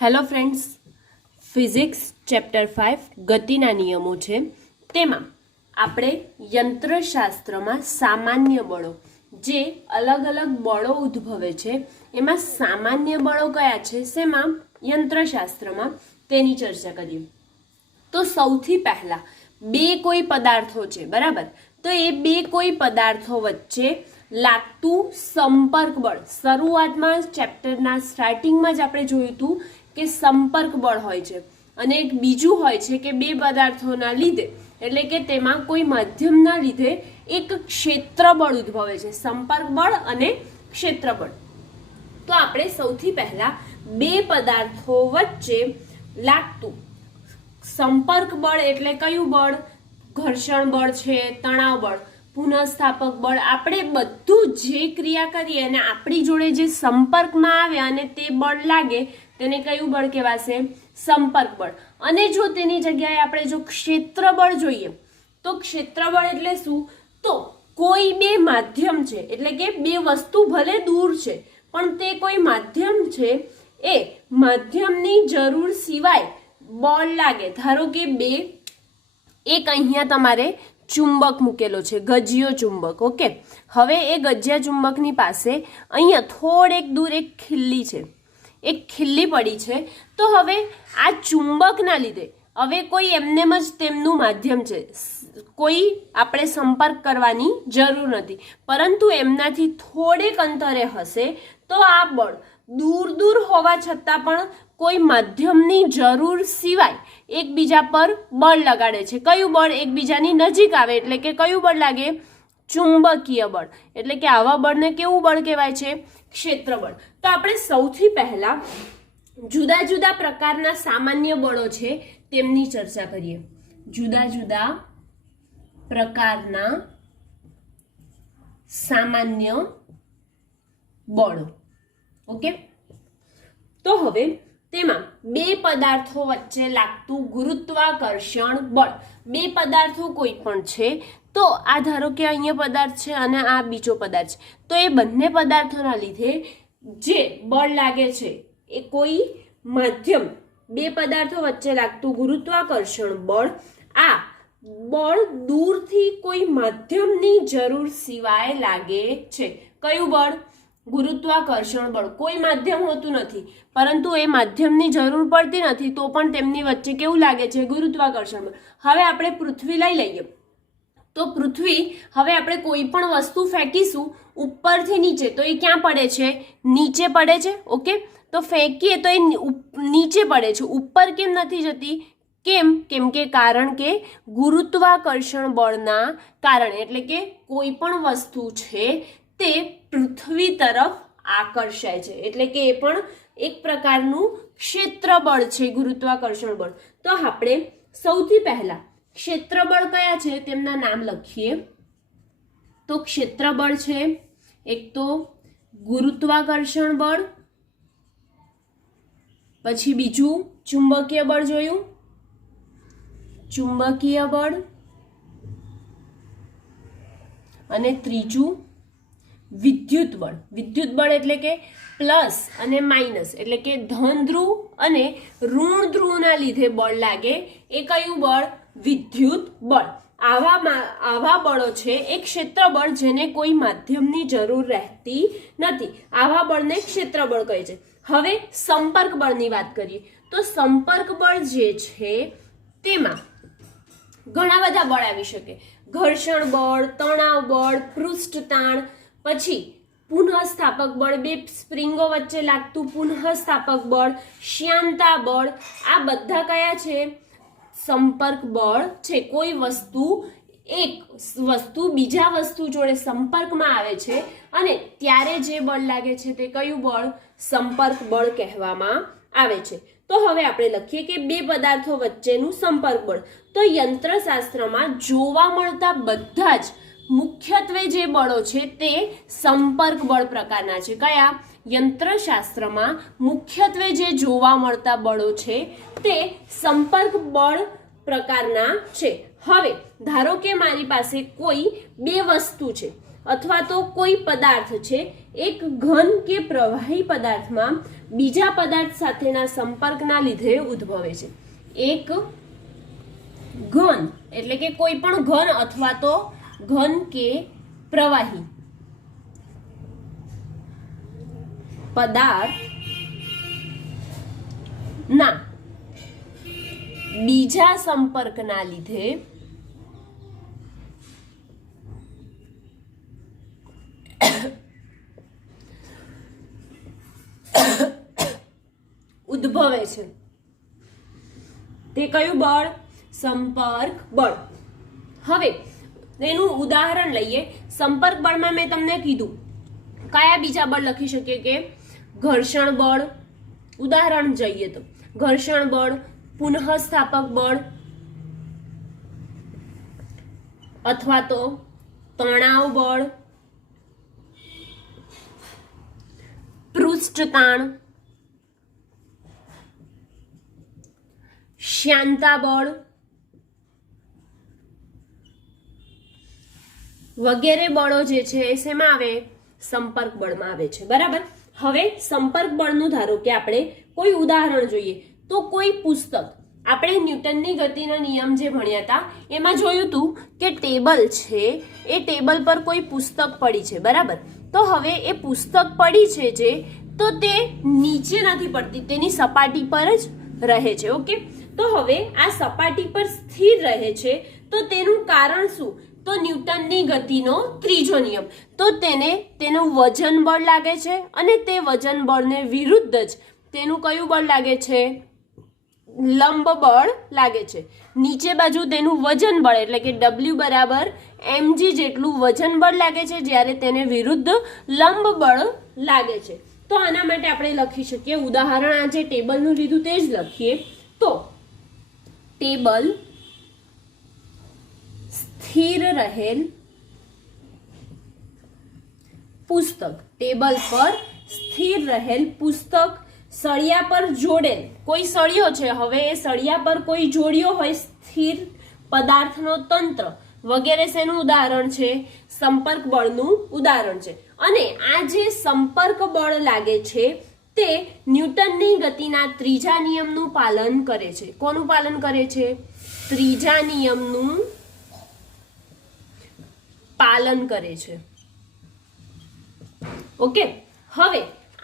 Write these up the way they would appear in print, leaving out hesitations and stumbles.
Hello friends, physics chapter 5 ગતિના નિયમો છે. તેમાં આપણે યંત્રશાસ્ત્રમાં સામાન્ય બળો, જે અલગ અલગ બળો ઉદ્ભવે છે, એમાં સામાન્ય બળો કયા છે શેમાં? યંત્રશાસ્ત્રમાં. તેની ચર્ચા કરીએ. તો સૌથી પહેલા બે કોઈ પદાર્થો છે, બરાબર? તો એ બે કોઈ પદાર્થો વચ્ચે લાગતું સંપર્ક બળ, શરૂઆતમાં ચેપ્ટરના સ્ટાર્ટિંગમાં જ આપણે જોયું હતું કે સંપર્ક બળ હોય છે, અને એક બીજું હોય છે કે બે પદાર્થોના લીધે, એટલે કે તેમાં કોઈ માધ્યમના લીધે એક ક્ષેત્ર બળ ઉદ્ભવે છે, સંપર્ક બળ અને ક્ષેત્ર બળ. તો આપણે સૌથી પહેલા બે પદાર્થો વચ્ચે લાગતું સંપર્ક બળ એટલે કયું બળ? ઘર્ષણ બળ છે, તણાવ બળ, પુનઃસ્થાપક બળ. આપણે બધું જે ક્રિયા કરીએ અને આપણી જોડે જે સંપર્કમાં આવે અને તે બળ લાગે તેને કયું બળ કહેવાશે? સંપર્ક બળ. અને જો તેની જગ્યાએ આપણે જો ક્ષેત્ર બળ જોઈએ તો ક્ષેત્ર બળ એટલે શું? તો કોઈ બે માધ્યમ છે, એટલે કે બે વસ્તુ ભલે દૂર છે પણ તે કોઈ માધ્યમ છે, એ માધ્યમની જરૂર સિવાય બળ લાગે. ધારો કે એક અહીંયા તમારે ચુંબક મૂકેલો છે, ગજિયો ચુંબક. ઓકે, હવે એ ગજિયા ચુંબકની પાસે અહીંયા થોડેક દૂર એક ખિલ્લી છે, એક ખિલ્લી પડી છે. તો હવે આ ચુંબકના લીધે હવે કોઈ એમનેમ જ તેમનું માધ્યમ છે, કોઈ આપણે સંપર્ક કરવાની જરૂર નથી, પરંતુ એમનાથી થોડેક અંતરે હશે તો આ બળ દૂર દૂર હોવા છતાં પણ કોઈ માધ્યમની જરૂર સિવાય એકબીજા પર બળ લગાડે છે. કયું બળ? એકબીજાની નજીક આવે એટલે કે કયું બળ લાગે? ચુંબકીય બળ. એટલે કે આવા બળને કેવું બળ કહેવાય છે? ક્ષેત્ર બળ. તો આપણે સૌથી પહેલા જુદા જુદા પ્રકારના સામાન્ય બળો છે તેમની ચર્ચા કરીએ. જુદા જુદા પ્રકારના સામાન્ય બળો. ઓકે, તો હવે તેમાં બે પદાર્થો વચ્ચે લાગતું ગુરુત્વાકર્ષણ બળ. બે પદાર્થો કોઈ પણ છે, તો આ ધારો કે અહીંયા પદાર્થ છે અને આ બીજો પદાર્થ છે, તો એ બંને પદાર્થોના લીધે જે બળ લાગે છે એ કોઈ માધ્યમ, બે પદાર્થો વચ્ચે લાગતું ગુરુત્વાકર્ષણ બળ, આ બળ દૂરથી કોઈ માધ્યમની જરૂર સિવાય લાગે છે. કયું બળ? ગુરુત્વાકર્ષણ બળ. કોઈ માધ્યમ હોતું નથી, પરંતુ એ માધ્યમની જરૂર પડતી નથી તો પણ તેમની વચ્ચે કેવું લાગે છે? ગુરુત્વાકર્ષણ બળ. હવે આપણે પૃથ્વી લઈ લઈએ, તો પૃથ્વી, હવે આપણે કોઈ પણ વસ્તુ ફેંકીશું ઉપરથી નીચે તો એ ક્યાં પડે છે? નીચે પડે છે. ઓકે, તો ફેંકીએ તો એ નીચે પડે છે, ઉપર કેમ નથી જતી? કેમ? કેમ કે કારણ કે ગુરુત્વાકર્ષણ બળના કારણે, એટલે કે કોઈ પણ વસ્તુ છે તે પૃથ્વી તરફ આકર્ષાય છે, એટલે કે એ પણ એક પ્રકારનું ક્ષેત્ર બળ છે, ગુરુત્વાકર્ષણ બળ. તો આપણે સૌથી પહેલા ક્ષેત્ર બળ કયા છે તેમના નામ લખીએ. તો ક્ષેત્ર બળ છે એક તો ગુરુત્વાકર્ષણ બળ, પછી બીજું ચુંબકીય બળ જોયું, ચુંબકીય બળ, અને ત્રીજું વિદ્યુત બળ. વિદ્યુત બળ એટલે કે પ્લસ અને માઇનસ, એટલે કે ધન ધ્રુવ અને ઋણ ધ્રુવના લીધે બળ લાગે, એ કયું બળ? વિદ્યુત બળ. આવા બળો છે એ ક્ષેત્ર બળ, જેને કોઈ માધ્યમની જરૂર રહેતી નથી. આવા બળને ક્ષેત્ર બળ કહે છે. હવે સંપર્ક બળની વાત કરીએ તો સંપર્ક બળ જે છે તેમાં ઘણા બધા બળ આવી શકે. ઘર્ષણ બળ, તણાવ બળ, પૃષ્ઠતાણ, પછી પુનઃસ્થાપક બળ, બે સ્પ્રિંગો વચ્ચે લાગતું પુનઃસ્થાપક બળ, શ્યાનતા બળ. આ બધા કયા છે? સંપર્ક બળ છે. કોઈ વસ્તુ, એક વસ્તુ બીજા વસ્તુ જોડે સંપર્કમાં આવે છે અને ત્યારે જે બળ લાગે છે તે કયું બળ? સંપર્ક બળ કહેવામાં આવે છે. તો હવે આપણે લખીએ કે બે પદાર્થો વચ્ચેનું સંપર્ક બળ. તો યંત્રશાસ્ત્રમાં જોવા મળતા બધા જ મુખ્યત્વે જે બળો છે તે સંપર્ક બળ પ્રકારના છે. કયા? યંત્રશાસ્ત્રમાં મુખ્યત્વે જે જોવા મળતા બળો છે તે સંપર્ક બળ પ્રકારના છે. હવે ધારો કે મારી પાસે કોઈ બે વસ્તુ છે અથવા તો કોઈ પદાર્થ છે એક ઘન કે પ્રવાહી પદાર્થમાં બીજા પદાર્થ સાથેના સંપર્કના લીધે ઉદ્ભવે છે. એક ઘન એટલે કે કોઈ પણ ઘન અથવા તો ઘન કે પ્રવાહી પદાર્થ ના બીજા સંપર્કના લીધે ઉદ્ભવે છે. તે કયું બળ? સંપર્ક બળ. હવે એનું ઉદાહરણ લઈએ. સંપર્ક બળમાં મેં તમને કીધું કયા બીજા બળ લખી શકીએ કે ઘર્ષણ બળ, ઉદાહરણ જોઈએ તો ઘર્ષણ બળ, પુનઃસ્થાપક બળ અથવા તો તણાવ બળ, પૃષ્ઠ તાણ, શ્યાનતા બળ વગેરે બળો જે છે એ શેમાં આવે? સંપર્ક બળમાં આવે છે. બરાબર. હવે સંપર્ક બળનું ધારો કે આપણે કોઈ ઉદાહરણ જોઈએ તો કોઈ પુસ્તક, આપણે ન્યૂટનની ગતિના નિયમ જે ભણ્યા હતા એમાં જોયું હતું કે ટેબલ છે એ ટેબલ પર કોઈ પુસ્તક પડી છે. બરાબર. તો હવે એ પુસ્તક પડી છે જે તો તે નીચે નથી પડતી, તેની સપાટી પર જ રહે છે. ઓકે. તો હવે આ સપાટી પર સ્થિર રહે છે તો તેનું કારણ શું? તો ન્યૂટનની ગતિનો ત્રીજો નિયમ. તો તેનું વજન બળ લાગે છે અને તે વજન બળને વિરુદ્ધ જ તેનું કયું બળ લાગે છે? લંબ બળ લાગે છે. નીચે બાજુ તેનું વજન બળ એટલે કે W બરાબર mg જેટલું વજન બળ લાગે છે, જ્યારે તેને વિરુદ્ધ લંબ બળ લાગે છે. તો આના માટે આપણે લખી શકીએ, ઉદાહરણ આ જે ટેબલનું લીધું તે જ લખીએ. તો ટેબલ સ્થિર રહેલ પુસ્તક, ટેબલ પર સ્થિર રહેલ પુસ્તક સળિયા પર જોડેલ કોઈ સળિયો છે, હવે એ સળિયા પર કોઈ જોડ્યો હોય સ્થિર પદાર્થનો તંત્ર વગેરે શેનું ઉદાહરણ છે? સંપર્ક બળનું ઉદાહરણ છે. અને આ જે સંપર્ક બળ લાગે છે તે ન્યૂટનની ગતિના ત્રીજા નિયમનું પાલન કરે છે. કોનું પાલન કરે છે? ત્રીજા નિયમનું પાલન કરે છે. ઓકે. હવે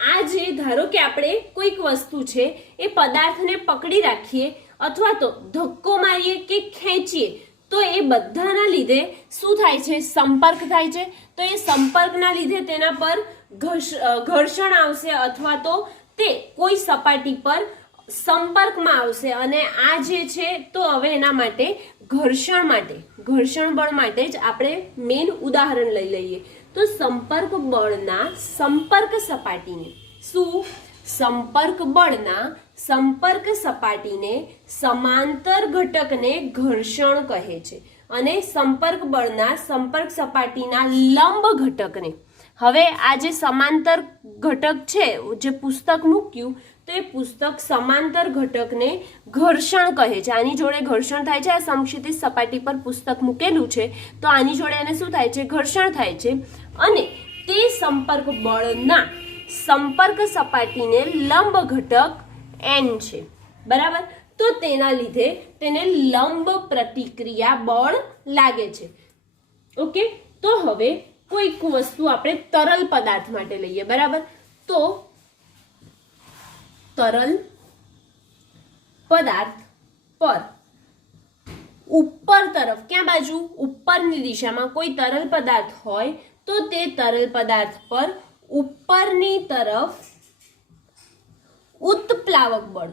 આ જે ધારો કે આપણે કોઈક વસ્તુ છે એ પદાર્થને પકડી રાખીએ અથવા તો ધક્કો મારીએ કે ખેંચીએ તો એ બધાના લીધે શું થાય છે? સંપર્ક થાય છે. તો એ સંપર્કના લીધે તેના પર ઘર્ષણ આવશે અથવા તો તે કોઈ સપાટી પર સંપર્કમાં આવશે અને આ જે છે તો હવે એના માટે ઘર્ષણ બળ માટે જ આપણે મેઇન ઉદાહરણ લઈ લઈએ. તો સંપર્ક બળના સંપર્ક સપાટીને શું? સંપર્ક બળના સંપર્ક સપાટીને સમાંતર ઘટકને ઘર્ષણ કહે છે અને સંપર્ક બળના સંપર્ક સપાટીના લંબ ઘટકને, હવે આ જે સમાંતર ઘટક છે જે પુસ્તક મૂક્યું તો એ પુસ્તક સમાંતર ઘટકને ઘર્ષણ કહે છે. આની જોડે ઘર્ષણ થાય છે. આ સમક્ષિતિજ સપાટી પર પુસ્તક મૂકેલું છે તો આની જોડે એને શું થાય છે? ઘર્ષણ થાય છે. અને તે સંપર્ક બળના સંપર્ક સપાટીને લંબ ઘટક n છે. બરાબર. તો તેના લીધે તેને લંબ પ્રતિક્રિયા બળ લાગે છે. ઓકે. તો હવે કોઈક વસ્તુ આપણે તરલ પદાર્થ માટે લઈએ. બરાબર. તો તરલ પદાર્થ પર ઉપર તરફ, ક્યાં બાજુ? ઉપરની દિશામાં કોઈ તરલ પદાર્થ હોય તો તે તરલ પદાર્થ પર ઉપરની તરફ ઉત્પ્લાવક બળ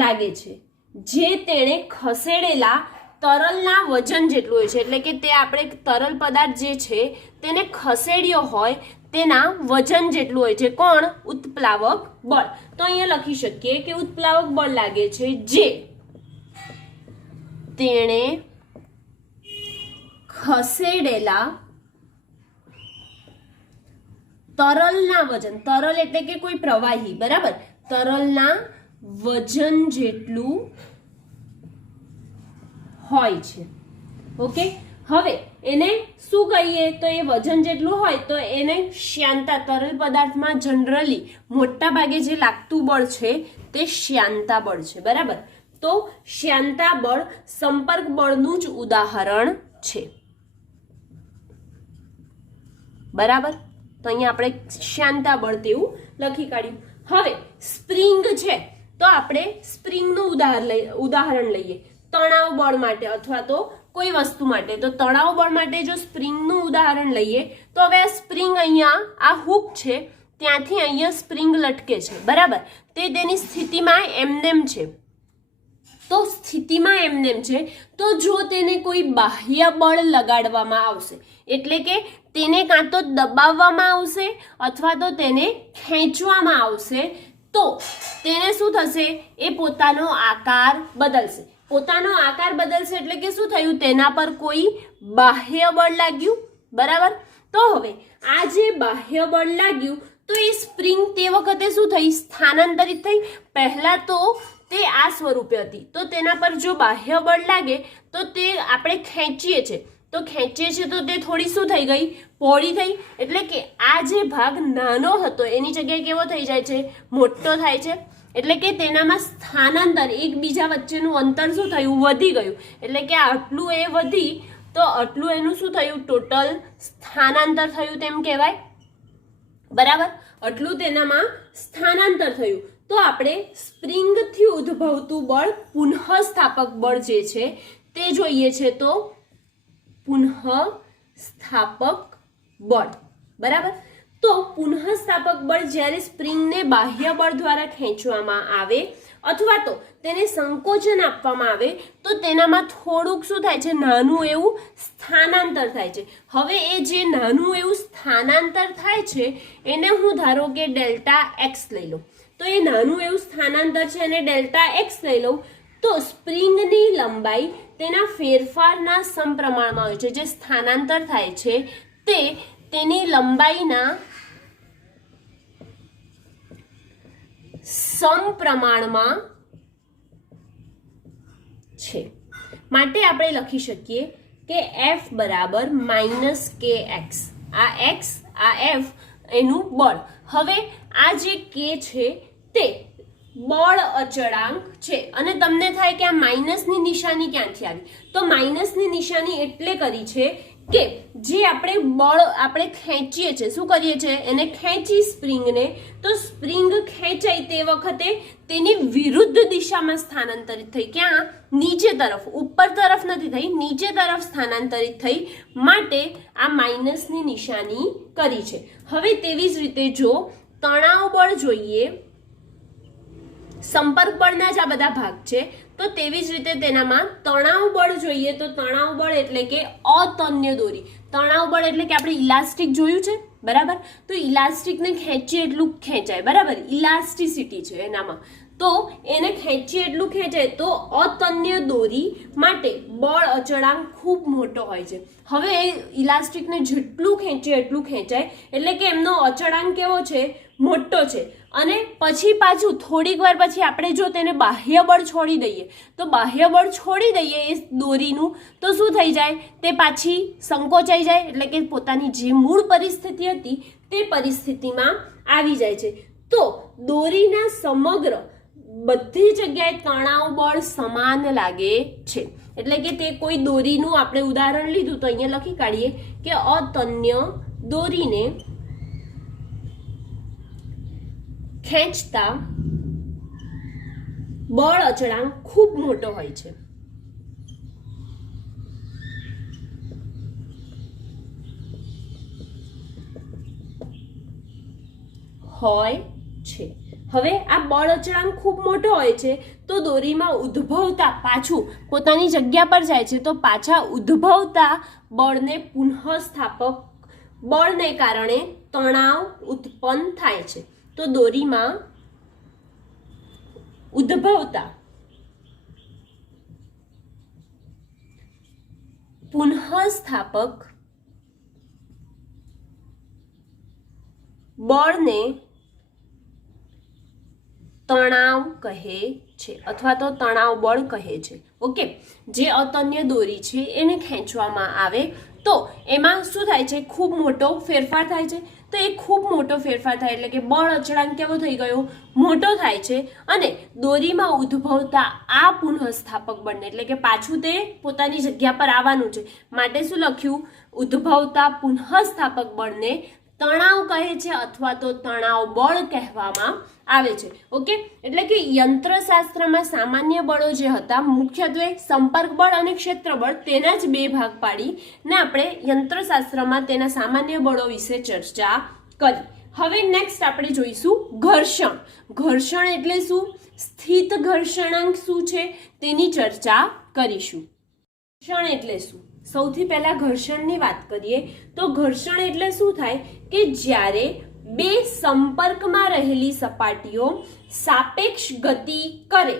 લાગે છે જે તેણે ખસેડેલા તરલના વજન જેટલું હોય છે. એટલે કે તે આપણે તરલ પદાર્થ જે છે તેને ખસેડ્યો હોય તેના વજન જેટલું હોય છે. કોણ? ઉત્પ્લાવક બળ. તો અહીંયા લખી શકીએ કે ઉત્પ્લાવક બળ લાગે છે જે તેણે ખસેડેલા તરલના વજન, તરલ એટલે કે કોઈ પ્રવાહી, બરાબર, તરલના વજન જેટલું હોય છે. ઓકે, હવે એને શું કહીએ તો એ વજન જેટલું હોય તો એને શ્યાનતા, તરલ પદાર્થમાં જનરલી મોટા ભાગે જે લાગતું બળ છે તે શ્યાનતા બળ છે. બરાબર, તો શ્યાનતા બળ સંપર્ક બળનું જ ઉદાહરણ છે. બરાબર, તો અહીંયા આપણે શ્યાનતા બળ તેવું લખી કાઢ્યું. હવે સ્પ્રિંગ છે તો આપણે સ્પ્રિંગનું ઉદાહરણ લઈએ તણાવ બળ માટે અથવા તો કોઈ વસ્તુ માટે. તો તણાવ બળ માટે જો સ્પ્રિંગનું ઉદાહરણ લઈએ તો હવે આ સ્પ્રિંગ અહીંયા આ હુક છે ત્યાંથી અહીંયા સ્પ્રિંગ લટકે છે. બરાબર, તે તેની સ્થિતિમાં એમનેમ છે. તો સ્થિતિમાં એમનેમ છે તો જો તેને કોઈ બાહ્ય બળ લગાડવામાં આવશે એટલે કે તેને કાં તો દબાવવામાં આવશે અથવા તો તેને ખેંચવામાં આવશે તો તેને શું થશે? એ પોતાનો આકાર બદલશે. પોતાનો આકાર બદલશે એટલે કે શું થયું? તેના પર કોઈ બાહ્ય બળ લાગ્યું. બરાબર, તો હવે આ જે બાહ્ય બળ લાગ્યું તો એ સ્પ્રિંગ તે વખતે શું થઈ? સ્થાનાંતરિત થઈ. પહેલા તો તે આ સ્વરૂપે હતી તો તેના પર જો બાહ્ય બળ લાગે તો તે આપણે ખેંચીએ છીએ તો તે થોડી શું થઈ ગઈ? પહોળી થઈ. એટલે કે આ જે ભાગ નાનો હતો એની જગ્યાએ કેવો થઈ જાય છે? મોટો થાય છે. એટલે કે તેનામાં સ્થાનાંતર, એકબીજા વચ્ચેનું અંતર શું થયું? વધી ગયું. એટલે કે આટલું એ વધી તો આટલું એનું શું થયું? ટોટલ સ્થાનાંતર થયું તેમ કહેવાય. બરાબર, આટલું તેનામાં સ્થાનાંતર થયું. તો આપણે સ્પ્રિંગથી ઉદ્ભવતું બળ પુનઃસ્થાપક બળ જે છે તે જોઈએ છે. તો પુનઃસ્થાપક બળ. બરાબર, તો પુનઃસ્થાપક બળ જ્યારે સ્પ્રિંગને બાહ્ય બળ દ્વારા ખેંચવામાં આવે અથવા તો તેને સંકોચન આપવામાં આવે તો તેનામાં થોડુંક શું થાય છે? નાનું એવું સ્થાનાંતર થાય છે. હવે એ જે નાનું એવું સ્થાનાંતર થાય છે એને હું ધારો કે ડેલ્ટા એક્સ લઈ લઉં. તો એ નાનું એવું સ્થાનાંતર છે અને ડેલ્ટા એક્સ લઈ લઉં તો સ્પ્રિંગની લંબાઈ તેના ફેરફારના સમપ્રમાણમાં હોય છે. જે સ્થાનાંતર થાય છે તે તેની લંબાઈના સમપ્રમાણમાં છે. માટે આપણે લખી શકીએ કે F બરાબર -kx. આ x આ F એનું બળ. હવે આ જે k છે તે બળ અચળાંક છે અને તમને થાય કે આ માઇનસની નિશાની ક્યાંથી આવી? તો માઇનસની નિશાની એટલે કરી છે કે જે આપણે બળ આપણે ખેંચીએ છીએ, શું કરીએ છીએ? એને ખેંચી સ્પ્રિંગને, તો સ્પ્રિંગ ખેંચાય તે વખતે તેની વિરુદ્ધ દિશામાં સ્થાનાંતરિત થઈ. ક્યાં? નીચે તરફ. ઉપર તરફ નથી થઈ, નીચે તરફ સ્થાનાંતરિત થઈ. માટે આ માઇનસની નિશાની કરી છે. હવે તેવી જ રીતે જો તણાવ બળ જોઈએ, સંપર્ક બળના જ આ બધા ભાગ છે તો તેવી જ રીતે તેનામાં તણાવ બળ જોઈએ તો તણાવ બળ એટલે કે અતન્ય દોરી. તણાવ બળ એટલે કે આપણે ઇલાસ્ટિક જોયું છે. બરાબર, તો ઇલાસ્ટિકને ખેંચીએ એટલું ખેંચાય. બરાબર, ઇલાસ્ટિસિટી છે એનામાં. તો એને ખેંચીએ એટલું ખેંચાય તો અતન્ય દોરી માટે બળ અચળાંક ખૂબ મોટો હોય છે. હવે એ ઇલાસ્ટિકને જેટલું ખેંચીએ એટલું ખેંચાય એટલે કે એમનો અચળાંક કેવો છે? મોટો છે. અને પછી પાછું થોડીક વાર પછી આપણે જો તેને બાહ્ય બળ છોડી દઈએ તો બાહ્ય બળ છોડી દઈએ એ દોરીનું તો શું થઈ જાય? તે પાછી સંકોચાઈ જાય. એટલે કે પોતાની જે મૂળ પરિસ્થિતિ હતી તે પરિસ્થિતિમાં આવી જાય છે. તો દોરીના સમગ્ર બધી જગ્યાએ તણાવ બળ સમાન લાગે છે. એટલે કે તે કોઈ દોરીનું આપણે ઉદાહરણ લીધું તો અહીંયા લખી કાઢીએ કે અતન્ય દોરીને ખેંચતા બળ અચળાંક ખૂબ મોટો હોય છે. હવે આ બળ અચળાંક ખૂબ મોટો હોય છે તો દોરીમાં ઉદ્ભવતા પાછું પોતાની જગ્યા પર જાય છે તો પાછા ઉદ્ભવતા બળને પુનઃસ્થાપક બળને કારણે તણાવ ઉત્પન્ન થાય છે. તો દોરીમાં ઉદ્ભવતા પુનઃસ્થાપક બળને તણાવ કહે છે અથવા તો તણાવ બળ કહે છે. ઓકે, જે અતન્ય દોરી છે એને ખેંચવામાં આવે તો એમાં શું થાય છે, ખૂબ મોટો ફેરફાર થાય છે. તો એ ખૂબ મોટો ફેરફાર થાય એટલે કે બળ અચળાંક કેવો થઈ ગયો, મોટો થાય છે. અને દોરીમાં ઉદ્ભવતા આ પુનઃસ્થાપક બળને એટલે કે પાછું તે પોતાની જગ્યા પર આવવાનું છે માટે શું લખ્યું, ઉદ્ભવતા પુનઃસ્થાપક બળને તણાવ કહે છે અથવા તો તણાવ બળ કહેવામાં આવે છે. ઓકે, એટલે કે યંત્રશાસ્ત્રમાં સામાન્ય બળો જે હતા મુખ્યત્વે સંપર્ક બળ અને ક્ષેત્ર બળ, તેના જ બે ભાગ પાડીને આપણે યંત્રશાસ્ત્રમાં તેના સામાન્ય બળો વિશે ચર્ચા કરી. હવે નેક્સ્ટ આપણે જોઈશું ઘર્ષણ. ઘર્ષણ એટલે શું, સ્થિત ઘર્ષણાંક શું છે તેની ચર્ચા કરીશું. ઘર્ષણ એટલે શું, સૌથી પહેલા ઘર્ષણની વાત કરીએ તો ઘર્ષણ એટલે શું થાય કે જ્યારે બે સંપર્કમાં રહેલી સપાટીઓ સાપેક્ષ ગતિ કરે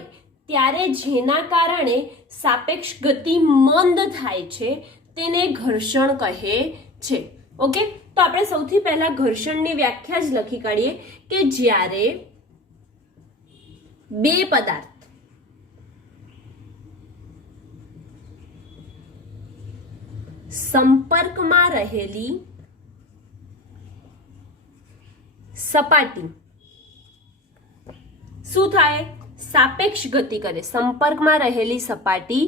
ત્યારે જેના કારણે સાપેક્ષ ગતિ મંદ થાય છે તેને ઘર્ષણ કહે છે. ઓકે, તો આપણે સૌથી પહેલા ઘર્ષણની વ્યાખ્યા જ લખી કાઢીએ કે જ્યારે બે પદાર્થ સંપર્કમાં રહેલી સપાટી શું થાય, સાપેક્ષ ગતિ કરે. સંપર્કમાં રહેલી સપાટી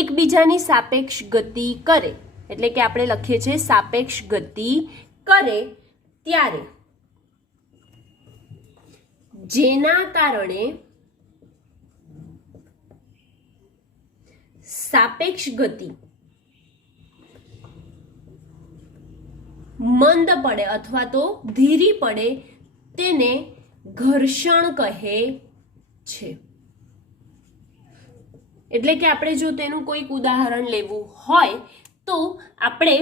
એકબીજાની સાપેક્ષ ગતિ કરે એટલે કે આપણે લખીએ છીએ સાપેક્ષ ગતિ કરે ત્યારે જેના કારણે સાપેક્ષ ગતિ મંદ પડે અથવા તો ધીરી પડે તેને ઘર્ષણ કહે છે. એટલે કે આપણે જો તેનું કોઈક ઉદાહરણ લેવું હોય તો આપણે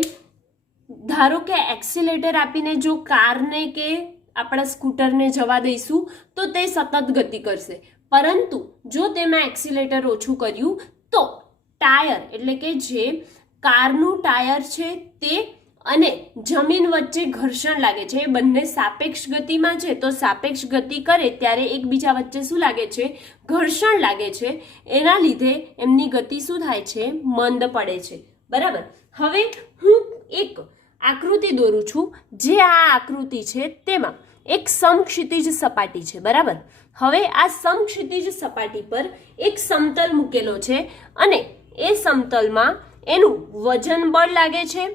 ધારો કે એક્સિલેટર આપીને જો કારને કે આપણા સ્કૂટરને જવા દઈશું તો તે સતત ગતિ કરશે, પરંતુ જો તેમાં એક્સિલેટર ઓછું કર્યું તો ટાયર એટલે કે જે કારનું ટાયર છે તે અને જમીન વચ્ચે ઘર્ષણ લાગે છે. એ બંને સાપેક્ષ ગતિમાં છે તો સાપેક્ષ ગતિ કરે ત્યારે એકબીજા વચ્ચે શું લાગે છે, ઘર્ષણ લાગે છે. એના લીધે એમની ગતિ શું થાય છે, મંદ પડે છે. બરાબર. હવે હું એક આકૃતિ દોરું છું. જે આ આકૃતિ છે તેમાં એક સમક્ષિતિજ સપાટી છે. બરાબર. હવે આ સમક્ષિતિજ સપાટી પર એક સમતલ મૂકેલો છે અને એ સમતલમાં એનું વજન બળ લાગે છે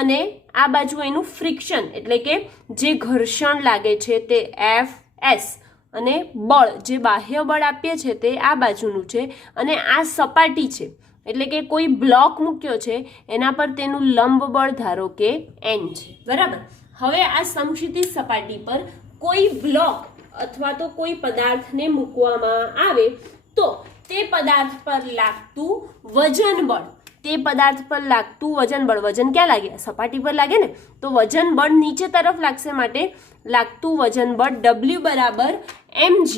અને આ બાજુ એનું ફ્રિક્શન એટલે કે જે ઘર્ષણ લાગે છે તે Fs અને બળ જે બાહ્ય બળ આપીએ છે તે આ બાજુનું છે અને આ સપાટી છે એટલે કે કોઈ બ્લોક મૂક્યો છે એના પર તેનું લંબ બળ ધારો કે n છે. બરાબર. હવે આ સમક્ષિતિજ સપાટી પર કોઈ બ્લોક અથવા તો કોઈ પદાર્થને મૂકવામાં આવે તો તે પદાર્થ પર લાગતું વજન બળ, તે પદાર્થ પર લાગતું વજન બળ, વજન ક્યાં લાગે, સપાટી પર લાગે ને, તો વજન બળ નીચે તરફ લાગશે માટે લાગતું વજન બળ W બરાબર mg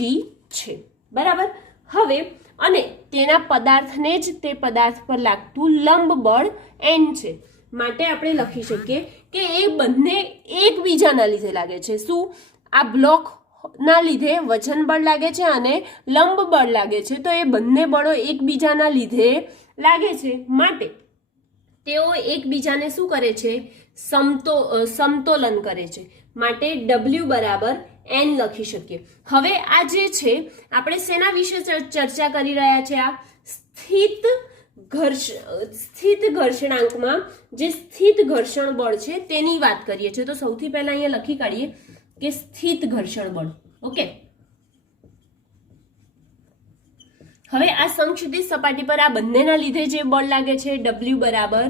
છે. બરાબર. હવે અને તેના પદાર્થને જ તે પદાર્થ પર લાગતું લંબ બળ n છે માટે આપણે લખી શકીએ કે એ બંને એકબીજાના લીધે લાગે છે. શું, આ બ્લોક ના લીધે વજન બળ લાગે છે અને લંબ બળ લાગે છે તો એ બંને બળો એકબીજાના લીધે લાગે છે માટે તેઓ એકબીજાને શું કરે છે, સમતોલન કરે છે માટે W બરાબર n લખી શકીએ. હવે આ જે છે આપણે શેના વિશે ચર્ચા કરી રહ્યા છે, આ સ્થિત ઘર્ષણાંકમાં જે સ્થિત ઘર્ષણ બળ છે તેની વાત કરીએ છીએ. તો સૌથી પહેલા અહીંયા લખી કાઢીએ કે સ્થિત ઘર્ષણ બળ. ઓકે. હવે આ સમક્ષિતિજ સપાટી પર આ બંનેના લીધે જે બળ લાગે છે W બરાબર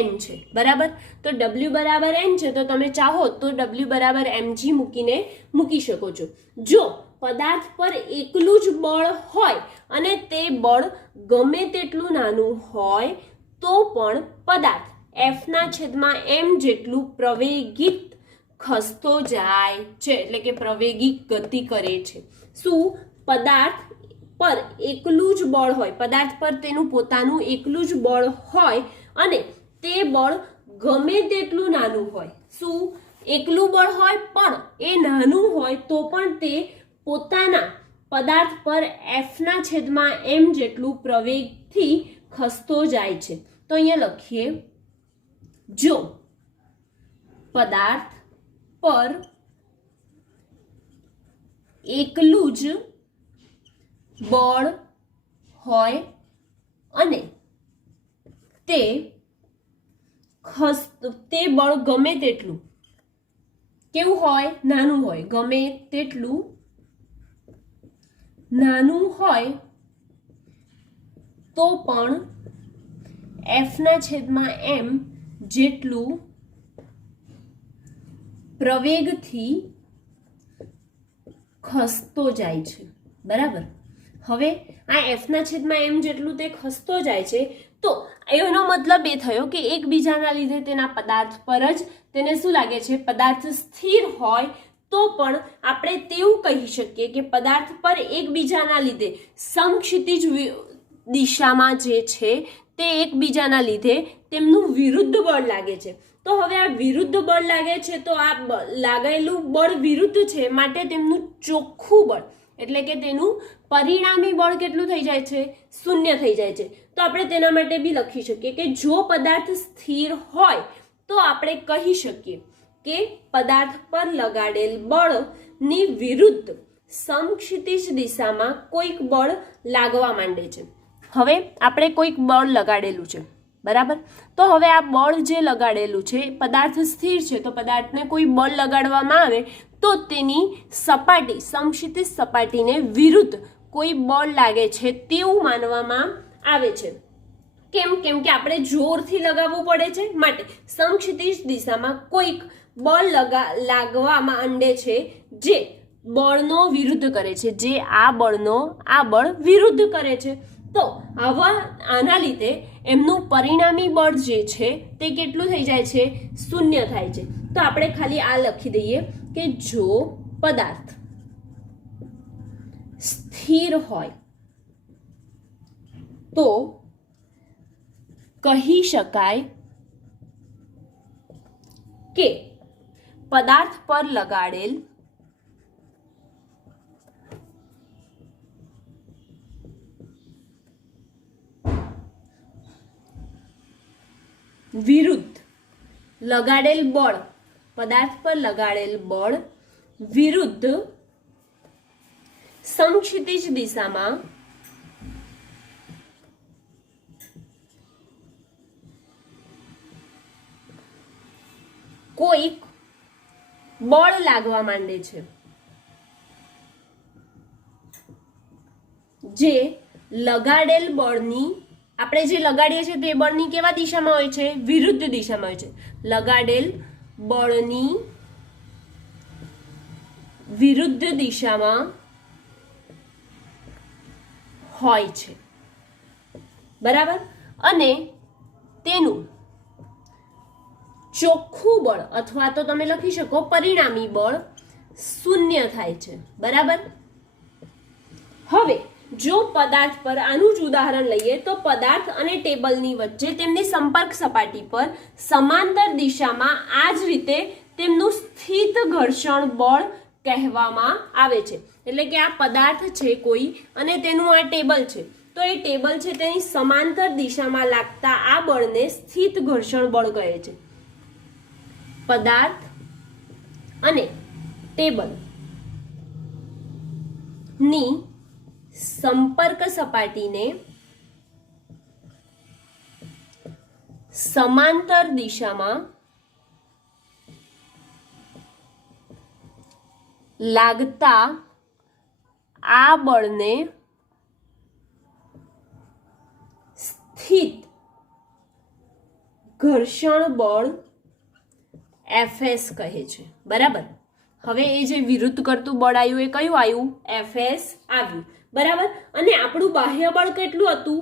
n છે. બરાબર. તો W બરાબર n છે તો તમે ચાહો તો W બરાબર mg મૂકી શકો છો. જો પદાર્થ પર એકલું જ બળ હોય અને તે બળ ગમે તેટલું નાનું હોય તો પણ પદાર્થ F ના છેદમાં m જેટલું પ્રવેગિત ખસતો જાય છે એટલે કે પ્રવેગિક ગતિ કરે છે. શું, પદાર્થ પર એકલું જ બળ હોય, પદાર્થ પર તેનું પોતાનું એકલું જ બળ હોય અને તે બળ ગમે તેટલું નાનું હોય, શું, એકલું બળ હોય પણ એ નાનું હોય તો પણ તે પોતાના પદાર્થ પર એફના છેદમાં એમ જેટલું પ્રવેગથી ખસતો જાય છે. તો અહીંયા લખીએ, જો પદાર્થ પર એકલું જ બળ હોય અને તે બળ ગમે તેટલું કેવું હોય, નાનું હોય, ગમે તેટલું નાનું હોય તો પણ એફના છેદમાં એમ જેટલું પ્રવેગથી ખસતો જાય છે. બરાબર. હવે આ એફના છેદમાં એમ જેટલું તે ખસતો જાય છે, તો એનો મતલબ એ થયો કે એકબીજાના લીધે તેના પદાર્થ પર જ તેને શું લાગે છે, પદાર્થ સ્થિર હોય તો પણ આપણે તેવું કહી શકીએ કે પદાર્થ પર એકબીજાના લીધે સમક્ષિતિજ દિશામાં જે છે તે એકબીજાના લીધે તેમનું વિરુદ્ધ બળ લાગે છે. તો હવે આ વિરુદ્ધ બળ લાગે છે, તો આ લાગેલું બળ વિરુદ્ધ છે, માટે તેમનું ચોખ્ખું બળ એટલે કે તેનું પરિણામી બળ કેટલું થઈ જાય છે, શૂન્ય થઈ જાય છે. તો આપણે તેના માટે બી લખી શકીએ કે જો પદાર્થ સ્થિર હોય તો આપણે કહી શકીએ કે પદાર્થ પર લગાડેલ બળની વિરુદ્ધ સમક્ષિતિજ દિશામાં કોઈક બળ લાગવા માંડે છે. હવે આપણે કોઈક બળ લગાડેલું છે, બરાબર. તો હવે આ બળ જે લગાડેલું છે, પદાર્થ સ્થિર છે, તો પદાર્થને કોઈ બળ લગાડવામાં આવે તો તેની સપાટી, સમક્ષિતિજ સપાટીને વિરુદ્ધ કોઈ બળ લાગે છે તેવું માનવામાં આવે છે. કેમ કે આપણે જોરથી લગાવવું પડે છે, માટે સમક્ષિતિજ દિશામાં કોઈક બળ લાગવા માંડે છે જે બળનો વિરુદ્ધ કરે છે, જે આ બળ વિરુદ્ધ કરે છે. તો આના લીધે એમનું પરિણામી બળ જે છે તે કેટલું થઈ જાય છે, શૂન્ય થાય છે. તો આપણે ખાલી આ લખી દઈએ કે જો પદાર્થ સ્થિર હોય તો કહી શકાય કે પદાર્થ પર લગાડેલ વિરુદ્ધ લગાડેલ બળ, પદાર્થ પર લગાડેલ બળ વિરુદ્ધ સમક્ષિતિજ દિશામાં કોઈક બળ લાગવા માંડે છે, જે લગાડેલ બળની, આપણે જે લગાડીએ છીએ તે બળની કેવા દિશામાં હોય છે, વિરુદ્ધ દિશામાં હોય છે. લગાડેલ બળની વિરુદ્ધ દિશામાં હોય છે, બરાબર. અને તેનું ચોખ્ખું બળ અથવા તો તમે લખી શકો પરિણામી બળ શૂન્ય થાય છે, બરાબર. હવે જો પદાર્થ પર આનું જ ઉદાહરણ લઈએ તો પદાર્થ અને ટેબલની વચ્ચે તેમની સંપર્ક સપાટી પર સમાંતર દિશામાં આ જ રીતે તેમનું સ્થિત ઘર્ષણ બળ કહેવામાં આવે છે. એટલે કે આ પદાર્થ છે કોઈ અને તેનું આ ટેબલ છે, તો એ ટેબલ છે તેની સમાંતર દિશામાં લાગતા આ બળને સ્થિત ઘર્ષણ બળ કહે છે. પદાર્થ અને ટેબલ ની સંપર્ક સપાટીને સમાંતર દિશામાં લાગતા આ બળને સ્થિત ઘર્ષણ બળ એફએસ કહે છે, બરાબર. હવે એ જે વિરુદ્ધ કરતું બળ આવ્યું એ કયું આવ્યું, એફએસ આવ્યું, બરાબર. અને આપણું બાહ્ય બળ કેટલું હતું,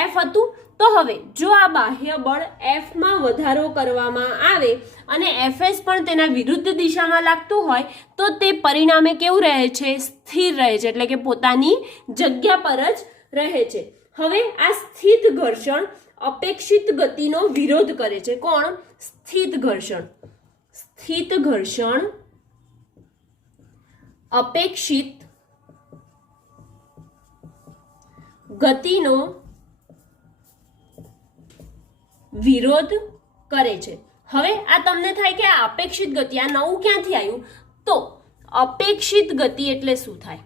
એફ હતું. તો હવે જો આ બાહ્ય બળ એફમાં વધારો કરવામાં આવે અને એફએસ પણ તેના વિરુદ્ધ દિશામાં લાગતું હોય તો તે પરિણામે કેવું રહે છે, સ્થિર રહે છે, એટલે કે પોતાની જગ્યા પર જ રહે છે. હવે આ સ્થિત ઘર્ષણ અપેક્ષિત ગતિનો વિરોધ કરે છે. કોણ, સ્થિત ઘર્ષણ. સ્થિત ઘર્ષણ અપેક્ષિત ગતિનો વિરોધ કરે છે. હવે આ તમને થાય કે આ અપેક્ષિત ગતિ, આ નવું ક્યાંથી આવ્યું? તો અપેક્ષિત ગતિ એટલે શું થાય?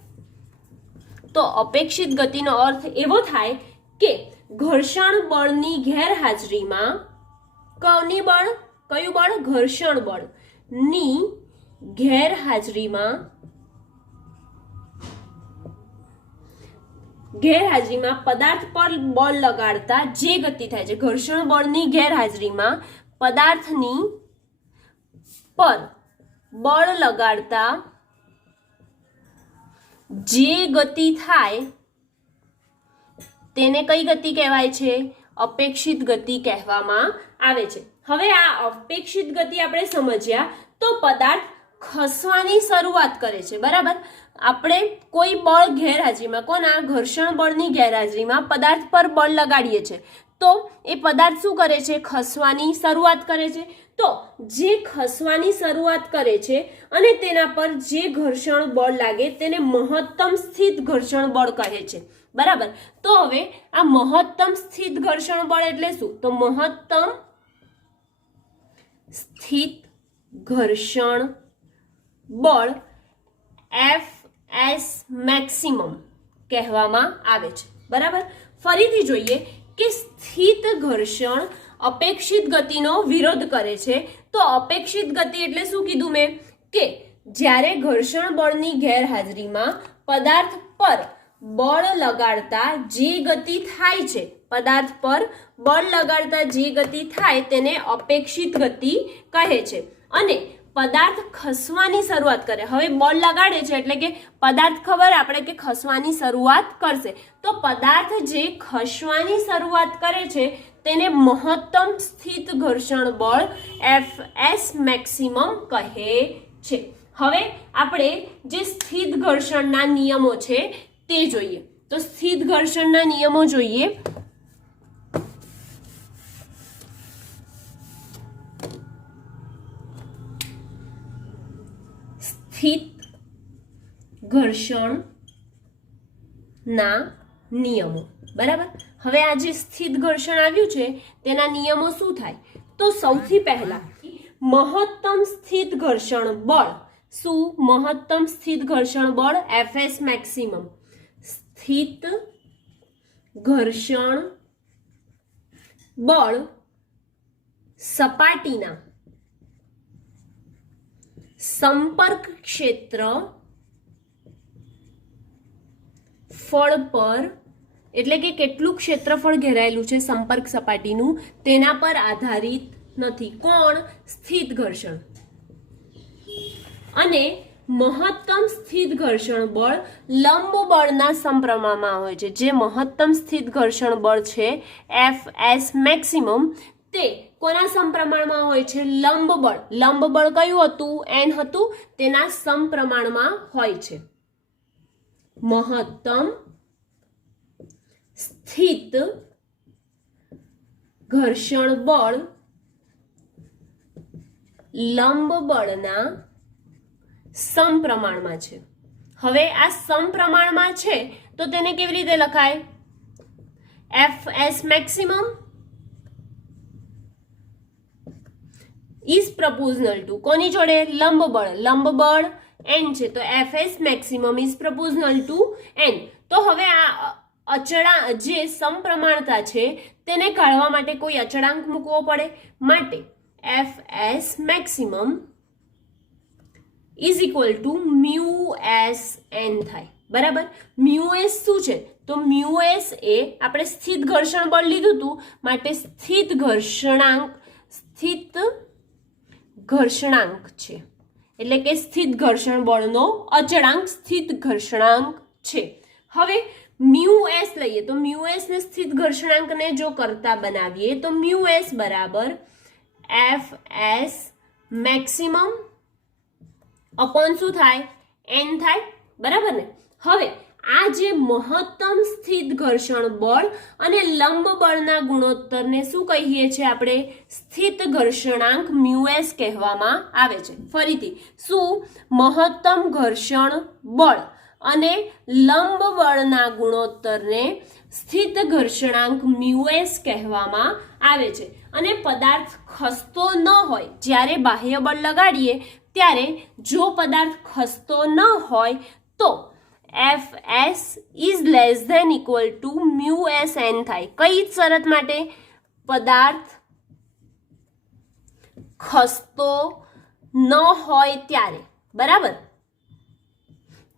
તો અપેક્ષિત ગતિનો અર્થ એવો થાય કે ઘર્ષણ બળની ગેરહાજરીમાં કયું બળ? ઘર્ષણ બળની ગેરહાજરીમાં પદાર્થ પર બળ લગાડતા જે ગતિ થાય છે, ઘર્ષણ બળની ગેરહાજરીમાં પદાર્થની પર બળ લગાડતા જે ગતિ થાય તેને કઈ ગતિ કહેવાય છે? અપેક્ષિત ગતિ કહેવામાં આવે છે. હવે આ અપેક્ષિત ગતિ આપણે સમજ્યા તો પદાર્થ ખસવાની શરૂઆત કરે છે, બરાબર. આપણે કોઈ બળ ગેરહાજરીમાં, કોના? ઘર્ષણ બળની ગેરહાજરીમાં પદાર્થ પર બળ લગાડીએ છીએ તો એ પદાર્થ શું કરે છે? ખસવાની શરૂઆત કરે છે. તો જે ખસવાની શરૂઆત કરે છે અને તેના પર જે ઘર્ષણ બળ લાગે તેને મહત્તમ સ્થિત ઘર્ષણ બળ કહે છે, બરાબર. તો હવે આ મહત્તમ સ્થિત ઘર્ષણ બળ એટલે શું? તો મહત્તમ સ્થિત ઘર્ષણ બળ Fs મેક્સિમમ કહેવામાં આવે છે, બરાબર. ફરીથી જોઈએ કે સ્થિત ઘર્ષણ અપેક્ષિત ગતિનો વિરોધ કરે છે. તો અપેક્ષિત ગતિ એટલે શું કીધું મેં? કે જ્યારે ઘર્ષણ બળની ગેરહાજરીમાં પદાર્થ પર બળ લગાડતા જે ગતિ થાય છે, પદાર્થ પર બળ લગાડતા જે ગતિ થાય તેને અપેક્ષિત ગતિ કહે છે. અને પદાર્થ ખસવાની શરૂઆત કરે. હવે બળ લગાડે છે એટલે કે પદાર્થ ખબર આપણે કે ખસવાની શરૂઆત કરશે. તો પદાર્થ જે ખસવાની શરૂઆત કરે છે તેને મહત્તમ સ્થિત ઘર્ષણ બળ Fs મેક્સિમમ કહે છે. હવે આપણે જે સ્થિત ઘર્ષણના નિયમો છે તે જોઈએ. તો સ્થિત ઘર્ષણના નિયમો જોઈએ. સ્થિત ઘર્ષણના નિયમો, બરાબર. હવે આ જે સ્થિત ઘર્ષણ આવ્યું છે તેના નિયમો શું થાય? તો સૌથી પહેલા મહત્તમ સ્થિત ઘર્ષણ બળ. શું? મહત્તમ સ્થિત ઘર્ષણ બળ Fs મેક્સિમમ. સ્થિત ઘર્ષણ બળ સપાટીના સંપર્ક ક્ષેત્ર ફળ પર, એટલે કે કેટલું ક્ષેત્રફળ ઘેરાયેલું છે સંપર્ક સપાટીનું તેના પર આધારિત નથી. કોણ? સ્થિત ઘર્ષણ. અને મહત્તમ સ્થિત ઘર્ષણ બળ લંબ બળના સમપ્રમાણમાં હોય છે. જે મહત્તમ સ્થિત ઘર્ષણ બળ છે Fs મેક્સિમમ તે કોના સમપ્રમાણમાં હોય છે? લંબ બળ. લંબ બળ કયું હતું? n હતું. તેના સમપ્રમાણમાં હોય છે. મહત્તમ સ્થિત ઘર્ષણ બળ લંબ બળના સમપ્રમાણમાં છે. હવે આ સમપ્રમાણમાં છે તો તેને કેવી રીતે લખાય? Fs maximum is proportional to કોની જોડે? લંબ બળ. લંબ બળ n છે તો Fs maximum is proportional to n. તો હવે આ જે સમપ્રમાણતા છે તેને કાઢવા માટે કોઈ અચળાંક મૂકવો પડે. માટે Fs maximum is equal to μs n થાય, બરાબર. μs શું છે? તો μs એ આપણે સ્થિત ઘર્ષણ બળ લીધું હતું માટે સ્થિત ઘર્ષણાંક છે, એટલે કે સ્થિત ઘર્ષણ બળનો અચળાંક સ્થિત ઘર્ષણાંક છે. હવે μs લઈએ તો μs ને સ્થિત ઘર્ષણાંકને જો કરતા બનાવીએ તો μs બરાબર Fs મેક્સિમમ અપોન શું થાય? n થાય, બરાબર ને. હવે આ જે મહત્તમ સ્થિત ઘર્ષણ બળ અને લંબ બળના ગુણોત્તરને શું કહીએ છીએ આપણે? સ્થિત ઘર્ષણાંક μs કહેવામાં આવે છે. ફરીથી શું? મહત્તમ ઘર્ષણ બળ અને લંબ બળના ગુણોત્તરને સ્થિત ઘર્ષણાંક મ્યુએસ કહેવામાં આવે છે. અને પદાર્થ ખસતો ન હોય, જ્યારે બાહ્ય બળ લગાડીએ ત્યારે જો પદાર્થ ખસતો ન હોય તો Fs is less than equal to mu s N થાય. કઈ શરત માટે? પદાર્થ ખસતો ન હોય ત્યારે. બરાબર,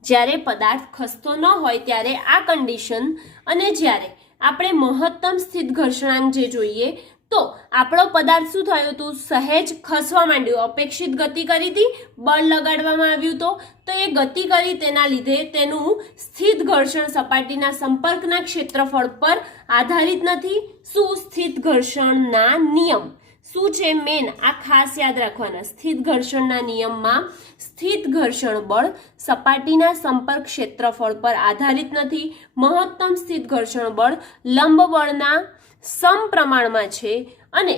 જ્યારે પદાર્થ ખસતો ન હોય ત્યારે આ કન્ડિશન, અને જ્યારે આપણે મહત્તમ સ્થિત ઘર્ષણાંક જે જોઈએ તો આપણો પદાર્થ શું થયું હતું? સહેજ ખસવા માંડ્યું. અપેક્ષિત ગતિ કરી હતી, બળ લગાડવામાં આવ્યું તો એ ગતિ કરી, તેના લીધે તેનું સ્થિત ઘર્ષણ સપાટીના સંપર્કના ક્ષેત્રફળ પર આધારિત નથી. શું? સ્થિત ઘર્ષણના નિયમ શું છે? મેન આ ખાસ યાદ રાખવાના. સ્થિત ઘર્ષણના નિયમમાં સ્થિત ઘર્ષણ બળ સપાટીના સંપર્ક ક્ષેત્રફળ પર આધારિત નથી. મહત્તમ સ્થિત ઘર્ષણ બળ લંબ બળના સમપ્રમાણમાં છે, અને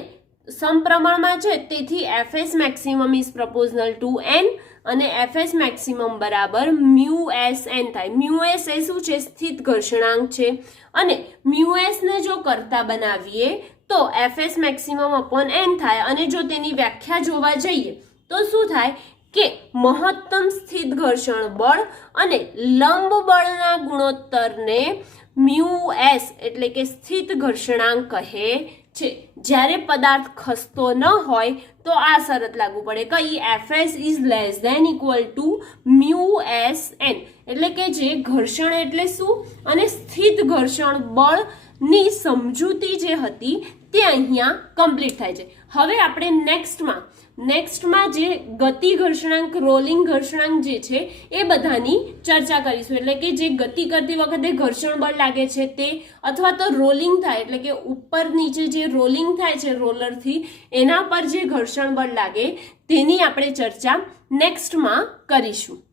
સમપ્રમાણમાં છે તેથી Fs maximum is proportional to n, અને Fs maximum બરાબર મ્યુએસ એન થાય. મ્યુએસ એ શું છે? સ્થિત ઘર્ષણાંક છે, અને મ્યુએસ ને જો કરતા બનાવીએ તો Fs maximum upon n થાય. અને જો તેની વ્યાખ્યા જોવા જઈએ તો શું થાય કે મહત્તમ સ્થિત ઘર્ષણ બળ અને લંબ બળના ગુણોત્તરને મ્યુએસ એટલે કે સ્થિત ઘર્ષણાંક કહે છે. જ્યારે પદાર્થ ખસતો ન હોય તો આ શરત લાગુ પડે. કઈ? Fs is less than equal to mu s N. એટલે કે જે ઘર્ષણ એટલે શું અને સ્થિત ઘર્ષણ બળની સમજૂતી જે હતી તે અહીંયા કમ્પ્લીટ થાય છે. હવે આપણે નેક્સ્ટમાં જે ગતિ ઘર્ષણાંક, રોલિંગ ઘર્ષણાંક જે છે એ બધાની ચર્ચા કરીશું. એટલે કે જે ગતિ કરતી વખતે ઘર્ષણ બળ લાગે છે તે, અથવા તો રોલિંગ થાય એટલે કે ઉપર નીચે જે રોલિંગ થાય છે રોલરથી, એના પર જે ઘર્ષણ બળ લાગે તેની આપણે ચર્ચા નેક્સ્ટમાં કરીશું.